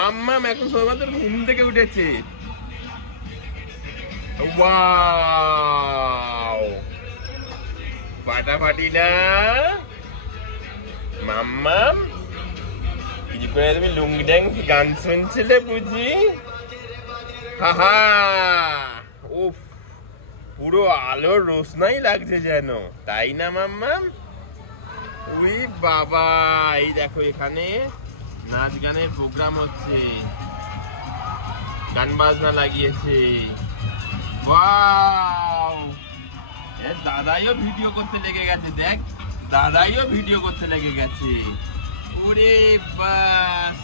মাম্মাম এখন সবেমাত্র ঘুম থেকে উঠেছে। ওয়াও, ফাটাফাটি না মাম্মাম? কিছু করে তুমি লুঙ্গি ড্যান্স গান শুনছিলে বুঝি? হাহা, উফ, পুরো আলোর রোশনাই লাগছে যেন, তাই না মাম্মাম? উই বাবা, এই দেখো এখানে নাচ গানের প্রোগ্রাম হচ্ছে, গান বাজনা লাগিয়েছে। ওয়াও, দাদাইও ভিডিও করতে লেগে গেছে, দেখ দাদাইও ভিডিও করতে লেগে গেছে। ওরে বাস,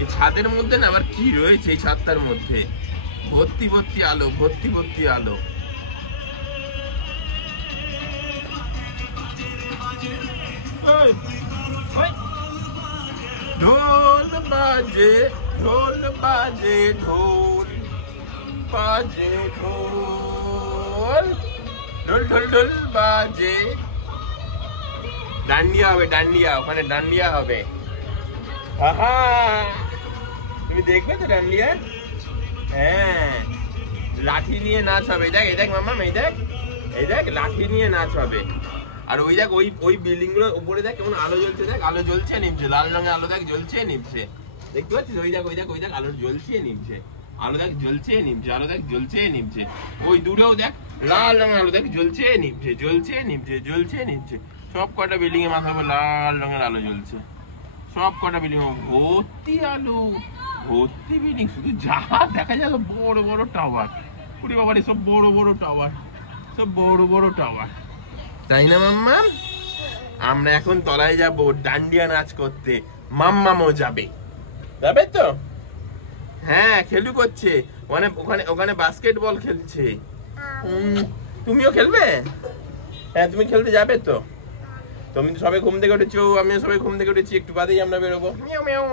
এই ছাদের মধ্যে না আবার কি রয়েছে? এই ছাদটার মধ্যে ভর্তি ভর্তি আলো, ভর্তি ভর্তি আলো। ঢোল বাজে, ঢোল বাজে, ঢোল বাজে, ঢোল ঢোল ঢোল ঢোল বাজে। ডান্ডিয়া হবে, ডান্ডিয়া, ওখানে ডান্ডিয়া হবে। আহা, তুমি দেখবে তো ডান্ডিয়া? হ্যাঁ, লাঠি নিয়ে নাচ হবে। দেখ, এই দেখ মাম্মাম, এই দেখ, এই দেখ লাঠি নিয়ে নাচ হবে। আর ওই দেখ, ওই বিল্ডিং গুলোর উপরে দেখ কেমন আলো জ্বলছে, দেখ আলো জ্বলছে নিমছে, লাল রঙের আলো দেখ জ্বলছে নিমছে, দেখতে পাচ্ছিস? ওই দেখ, ওই দেখ, ওই দেখ আলো জ্বলছে নিমছে, আলো দেখ জ্বলছে নিমছে, আলো দেখ জ্বলছে নিমছে। ওই দূরেও দেখ লাল রঙের আলো দেখ জ্বলছে নিমছে, জ্বলছে নিমছে, জ্বলছে নিমছে। সব কটা বিল্ডিং এর মাথার উপর লাল রঙের আলো জ্বলছে, সব কটা বিল্ডিং ভর্তি আলো, ভর্তি বিল্ডিং। শুধু যা দেখা যায় বড় বড় টাওয়ার। পুরি বাবারে, সব বড় বড় টাওয়ার, সব বড় বড় টাওয়ার, তাই না মাম্মা? আমরা এখন তলায় যাব ডান্ডিয়া নাচ করতে। মাম্মামও যাবে, যাবে তো? হ্যাঁ, খেলু করছে ওখানে, ওখানে ওখানে বাস্কেটবল খেলছে। তুমিও খেলবে? হ্যাঁ, তুমি খেলতে যাবে তো? তুমি তো সবাই ঘুম থেকে উঠেছো, আমিও সবাই ঘুম থেকে উঠেছি, একটু বাদেই আমরা বেরোবো। মিয়াও মিয়াও।